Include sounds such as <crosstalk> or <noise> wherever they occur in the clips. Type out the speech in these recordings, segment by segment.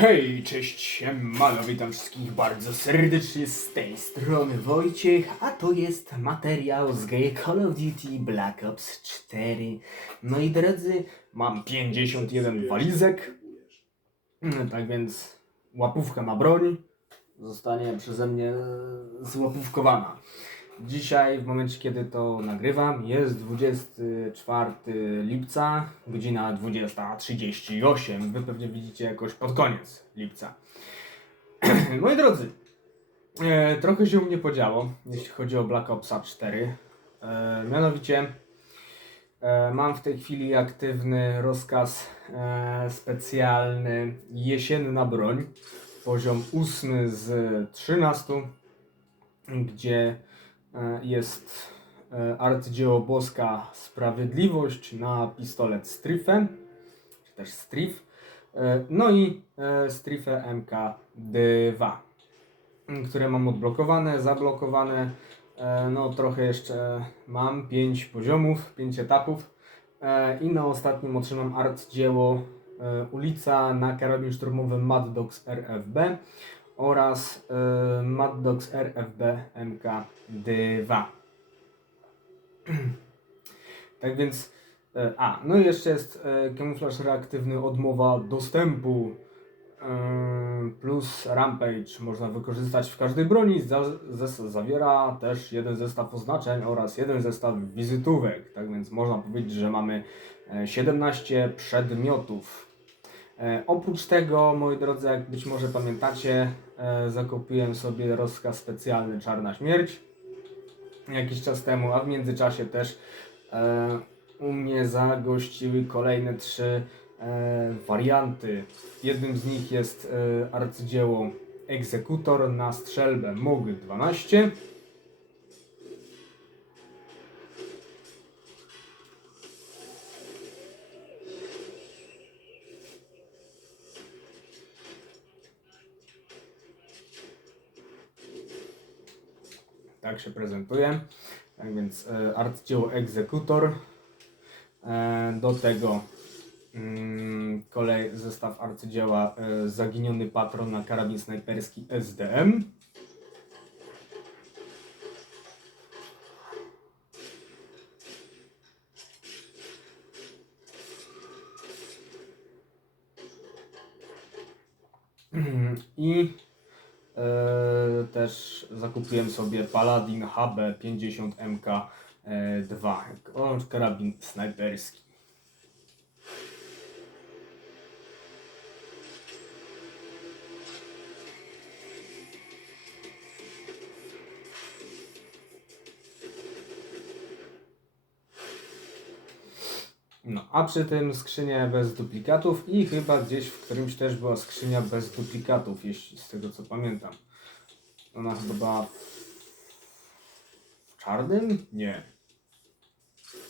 Hej, cześć, siemano, witam wszystkich bardzo serdecznie z tej strony Wojciech, a to jest materiał z gry Call of Duty Black Ops 4. No i drodzy, mam 51 walizek, Mm, tak więc łapówka ma broń, zostanie przeze mnie złapówkowana. Dzisiaj, w momencie kiedy to nagrywam, jest 24 lipca, godzina 20.38. Wy pewnie widzicie jakoś pod koniec lipca. <clears throat> Moi drodzy, e, trochę się u mnie podziało, jeśli chodzi o Black Opsa 4. E, mianowicie, e, mam w tej chwili aktywny rozkaz e, specjalny jesienna broń, poziom 8 z 13, gdzie jest e, arcydzieło boska Sprawiedliwość na pistolet Strifę, czy też Strif, e, no i e, Strifę MK2, m, które mam odblokowane, zablokowane, e, no trochę jeszcze mam, 5 poziomów, 5 etapów. E, i na ostatnim otrzymam arcydzieło e, ulica na karabin szturmowy Mad Dogs RFB oraz y, Mad Dogs RFB MK2. <clears throat> tak więc, y, a, no i jeszcze jest y, kamuflaż reaktywny odmowa dostępu y, plus Rampage można wykorzystać w każdej broni. Zawiera też jeden zestaw oznaczeń oraz jeden zestaw wizytówek. Tak więc można powiedzieć, że mamy e, 17 przedmiotów. E, oprócz tego, moi drodzy, jak być może pamiętacie, e, zakupiłem sobie rozkaz specjalny Czarna Śmierć jakiś czas temu, a w międzyczasie też e, u mnie zagościły kolejne trzy e, warianty. Jednym z nich jest e, arcydzieło Egzekutor na strzelbę MOG 12. Tak się prezentuje. Tak więc e, arcydzieło Egzekutor. E, do tego mm, kolej zestaw arcydzieła e, Zaginiony Patron na karabin snajperski SDM. I zakupiłem sobie Paladin HB50MK2 o, karabin snajperski. No, a przy tym skrzynia bez duplikatów i chyba gdzieś w którymś też była skrzynia bez duplikatów, jeśli z tego co pamiętam. Ona chyba w, czarnym? Nie.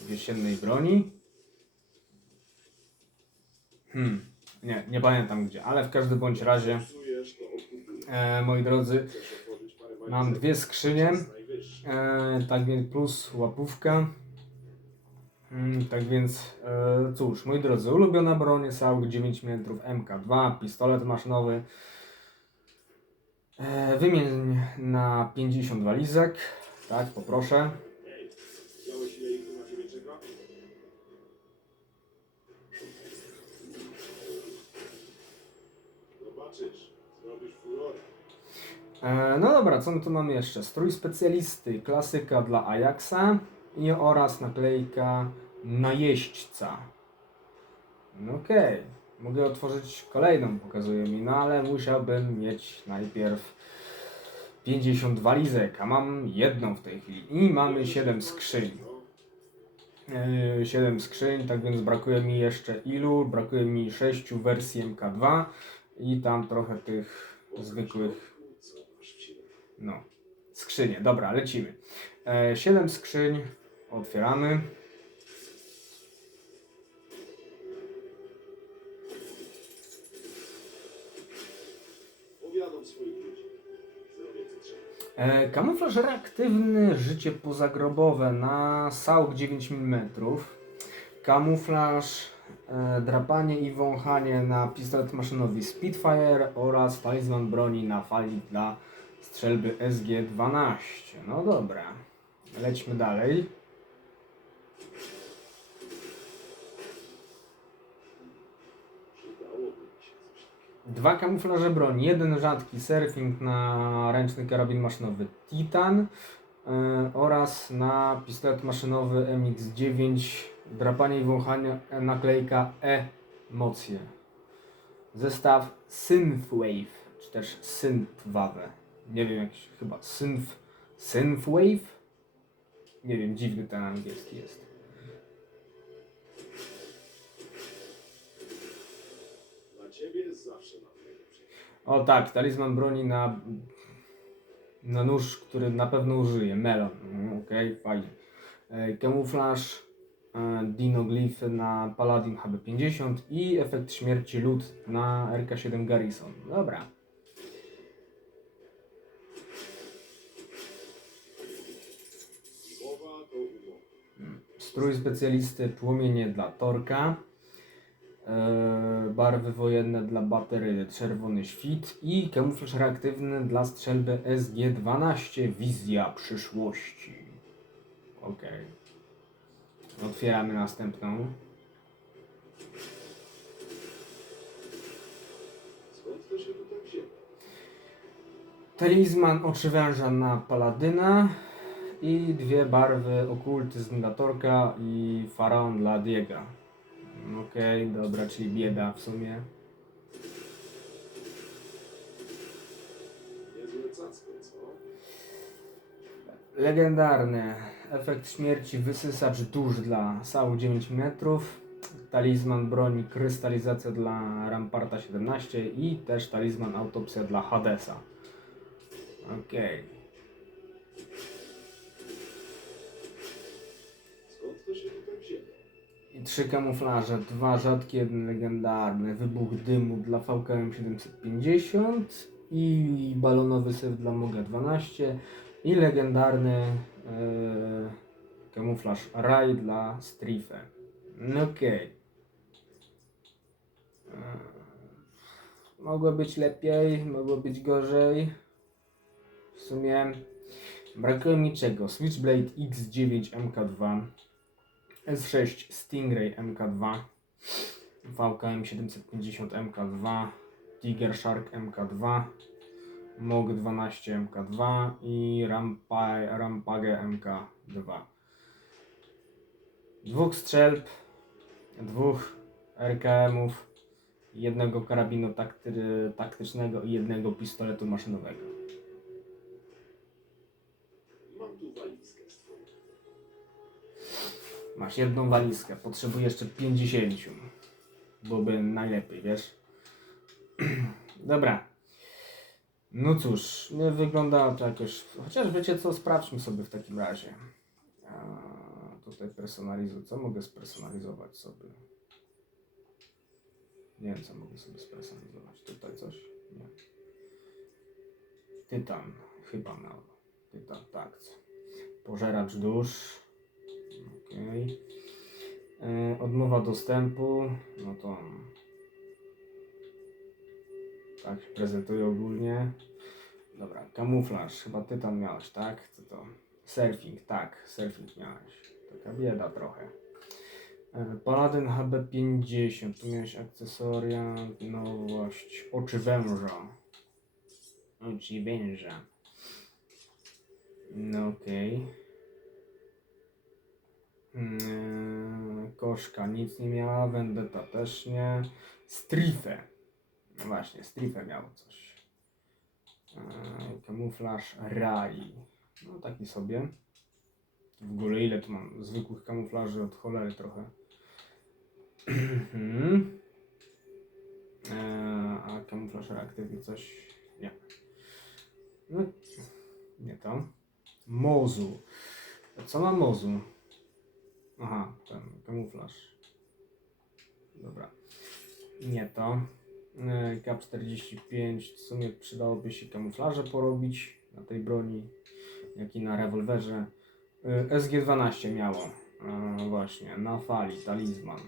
W jesiennej broni? Hmm, nie, nie pamiętam gdzie, ale w każdym bądź razie, e, moi drodzy, mam dwie skrzynie, e, tak więc plus łapówka. Mm, tak więc, e, cóż, moi drodzy, ulubiona broń SAUG 9 mm MK2, pistolet maszynowy. E, wymień na 50 walizek, tak, poproszę. E, no dobra, co my tu mamy jeszcze? Strój specjalisty, klasyka dla Ajaxa i oraz naklejka najeźdźca. Okej, mogę otworzyć kolejną, pokazuje mi, no ale musiałbym mieć najpierw 50 walizek, a mam jedną w tej chwili i mamy 7 skrzyń. Yy, 7 skrzyń, tak więc brakuje mi jeszcze ilu? Brakuje mi 6 wersji MK2 i tam trochę tych zwykłych no, skrzynie. Dobra, lecimy. E, 7 skrzyń otwieramy. E, kamuflaż reaktywny, życie pozagrobowe na SAUG 9 mm. Kamuflaż e, drapanie i wąchanie na pistolet maszynowy Spitfire oraz talizman broni na fali dla strzelby SG-12. No dobra, lećmy dalej. Przydałoby mi się coś takiego. Dwa kamuflaże broni, jeden rzadki surfing na ręczny karabin maszynowy Titan e, oraz na pistolet maszynowy MX-9 drapanie i wąchanie e, naklejka E-mocje. Zestaw Synthwave, czy też Synthwave. Nie wiem jak się, chyba Synth, Synthwave? Nie wiem, dziwny ten angielski jest. Ciebie zawsze mam najlepsze. O tak, talizman broni na, na nóż, który na pewno użyję. Melon. Mm, Okej, fajnie. E, Kamuflaż e, Dinoglify na Paladin HB50 i efekt śmierci lód na RK7 Garrison. Dobra. Umowa to umowa. Strój specjalisty płomienie dla Torka. E, barwy wojenne dla batery czerwony świt i kamuflaż reaktywny dla strzelby SG-12 wizja przyszłości. Okej. Otwieramy następną. Talizman oczy węża na paladyna i dwie barwy okultyzm dla Torka i faraon dla Diega. Okej, dobra, czyli bieda w sumie. Niezłe? Legendarny efekt śmierci wysysacz dusz dla SAU 9 metrów, talizman broni krystalizacja dla Ramparta 17 i też talizman autopsja dla Hadesa. Okej. Skąd to się tu tak wzięło? Trzy kamuflaże, dwa rzadkie, jeden legendarny, wybuch dymu dla VKM 750 i balonowy syf dla Moga 12 i legendarny e, kamuflaż Raj dla Strife. No Okej. E, Mogło być lepiej, mogło być gorzej. W sumie brakuje mi czego? Switchblade X9 MK2 S6 Stingray MK2, VKM 750 MK2, Tiger Shark MK2, MOG 12 MK2 i Rampa, Rampage MK2. Dwóch strzelb, dwóch RKM-ów, jednego karabinu takty, taktycznego i jednego pistoletu maszynowego. Masz jedną walizkę, potrzebuję jeszcze 50. Byłoby najlepiej, wiesz? <clears throat> Dobra. No cóż, nie wygląda to jakoś. Chociaż wiecie co, sprawdźmy sobie w takim razie. A, tutaj personalizuję. Co mogę spersonalizować sobie? Nie wiem, co mogę sobie spersonalizować. Tutaj coś? Nie. Tytan, chyba miał. Tytan, tak. Pożeracz dusz. Okej. E, Odmowa dostępu, no to tak się prezentuje ogólnie. Dobra, kamuflaż, chyba tytan miałeś, tak? Co to? Surfing, tak, surfing miałeś. Taka bieda trochę. E, Paladin HB50, tu miałeś akcesoria, nowość, oczy węża. Oczy węża. No okej. Mm, Koszka nic nie miała, Vendetta też nie. Strife. No właśnie, Strife miało coś. Eee, Kamuflaż Rai. No taki sobie. W ogóle ile tu mam zwykłych kamuflaży od cholery trochę. Mhm. Eee, a kamuflaż reaktywny coś nie. No, nie to. Mozu. Co ma Mozu? Aha, ten kamuflaż. Dobra. Nie to. E, K45. W sumie przydałoby się kamuflaże porobić na tej broni, jak i na rewolwerze. E, SG12 miało. E, właśnie, na fali, talizman.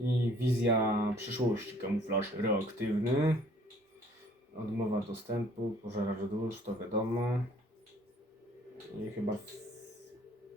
I wizja przyszłości, kamuflaż reaktywny. Odmowa dostępu, pożeracz dusz, to wiadomo. I chyba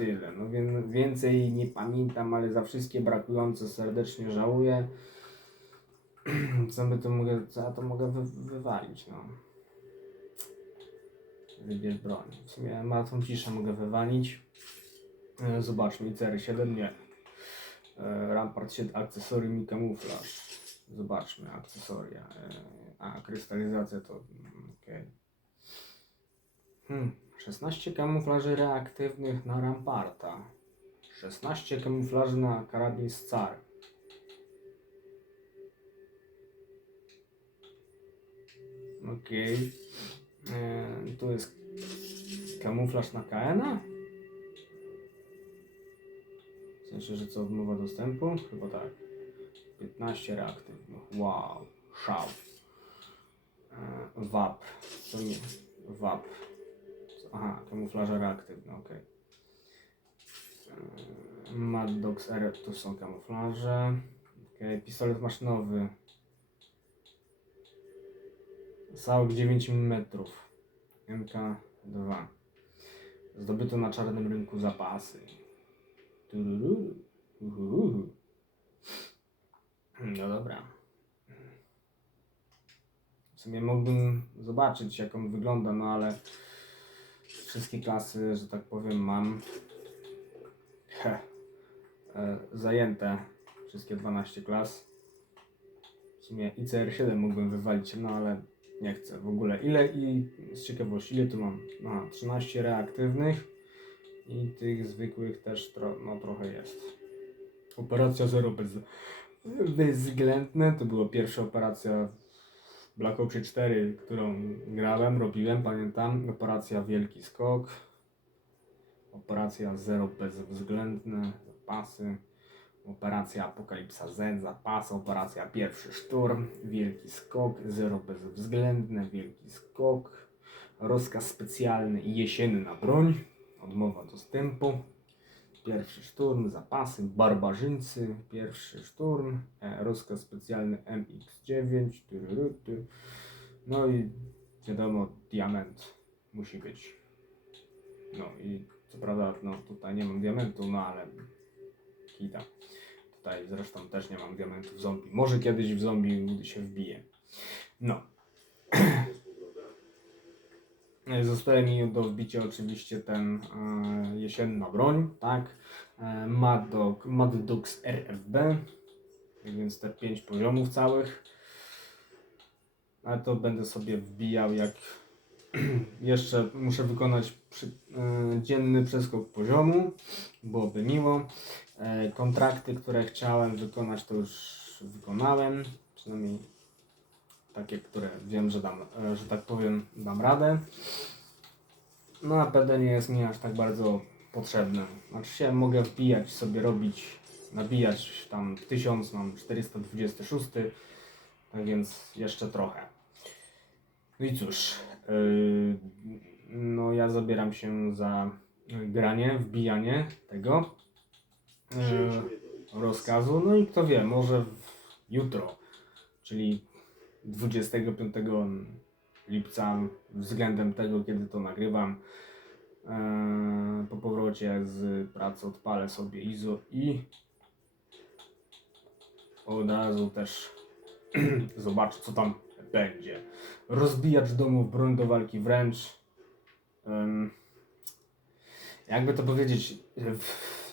tyle. No więc więcej nie pamiętam, ale za wszystkie brakujące serdecznie żałuję. <clears throat> Co by to mogę, co ja to mogę wy, wywalić, no. Wybierz broń. W sumie martwą ciszę mogę wywalić. E, Zobaczmy, CR7 nie. E, Rampart 7, akcesorium i kamuflaż. Zobaczmy, akcesoria. E, A, krystalizacja to. mm, okej. Hmm, 16 kamuflaży reaktywnych na Ramparta. 16 kamuflaży na karabin Scar. Okej. E, Tu jest kamuflaż na KN-a? W sensie, że co odmowa dostępu? Chyba tak. 15 reaktywnych. Wow. Szał. E, WAP. To nie. WAP. Aha, kamuflaże reaktywne, ok. Mad Dogs R, tu są kamuflaże. Ok, pistolet maszynowy. SAUK 9 mm. MK2. Zdobyto na czarnym rynku zapasy. No dobra. W sumie mógłbym zobaczyć jak on wygląda, no ale wszystkie klasy, że tak powiem, mam he, e, zajęte. Wszystkie 12 klas. W sumie ICR7 mógłbym wywalić, no ale nie chcę w ogóle. Ile i z ciekawości, ile tu mam? Aha, 13 reaktywnych i tych zwykłych też tro, no, trochę jest. Operacja zero bez, bezwzględne. To była pierwsza operacja Black Ops 4, którą grałem, robiłem, pamiętam. Operacja Wielki Skok. Operacja Zero Bezwzględne, zapasy. Operacja Apokalipsa Z, zapasy. Operacja Pierwszy Szturm, Wielki Skok, Zero Bezwzględne, Wielki Skok. Rozkaz specjalny i jesienna broń. Odmowa dostępu. Pierwszy szturm, zapasy, barbarzyńcy, pierwszy szturm, e, rozkaz specjalny MX9, tyryryty. no i wiadomo, diament musi być. No i co prawda, no tutaj nie mam diamentu, no ale kita. Tutaj zresztą też nie mam diamentu w zombie. Może kiedyś w zombie się wbije. No. <clears throat> Zostaje mi do wbicia oczywiście ten e, jesienna broń, tak? E, Mad, Dog, Mad Dogs RFB, więc te 5 poziomów całych. Ale to będę sobie wbijał jak <clears throat> jeszcze muszę wykonać przy, e, dzienny przeskok poziomu, byłoby miło. E, kontrakty, które chciałem wykonać, to już wykonałem, przynajmniej takie, które wiem, że dam, e, że tak powiem, dam radę. No a PD nie jest mi aż tak bardzo potrzebne. Znaczy się mogę wbijać sobie, robić, nabijać tam 1000, mam 426, tak więc jeszcze trochę. No i cóż, yy, no ja zabieram się za granie, wbijanie tego yy, rozkazu. No i kto wie, może jutro, czyli 25 lipca, względem tego, kiedy to nagrywam, e, po powrocie z pracy odpalę sobie IZO i od razu też <clears throat> zobaczę, co tam będzie. Rozbijacz domów, broń do walki wręcz. Jakby to powiedzieć,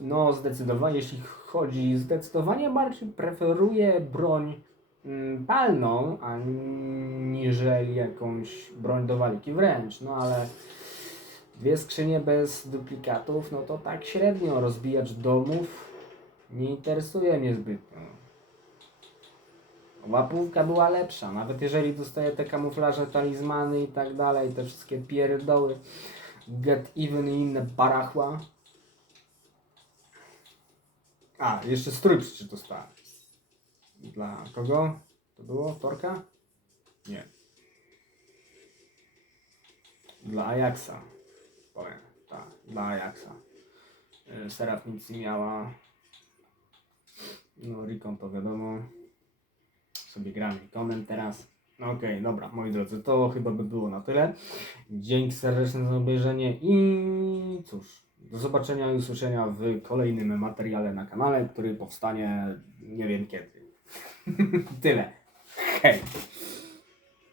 no zdecydowanie, jeśli chodzi, zdecydowanie bardziej preferuję broń palną, aniżeli jakąś broń do walki wręcz, no ale dwie skrzynie bez duplikatów, no to tak średnio rozbijacz domów nie interesuje mnie zbytnio. Łapówka była lepsza, nawet jeżeli dostaję te kamuflaże, talizmany i tak dalej, te wszystkie pierdoły, get even i inne barachła. A, jeszcze strój przecież dostałem. Dla kogo to było? Torka? Nie. Dla Ajaxa. Powiem, tak, dla Ajaxa. Y, Seraf miała. No, Recon to wiadomo. Sobie gram Reconem teraz. No Okej, dobra, moi drodzy, to chyba by było na tyle. Dzięki serdeczne za obejrzenie i cóż, do zobaczenia i usłyszenia w kolejnym materiale na kanale, który powstanie nie wiem kiedy. <laughs> tyle. Hej!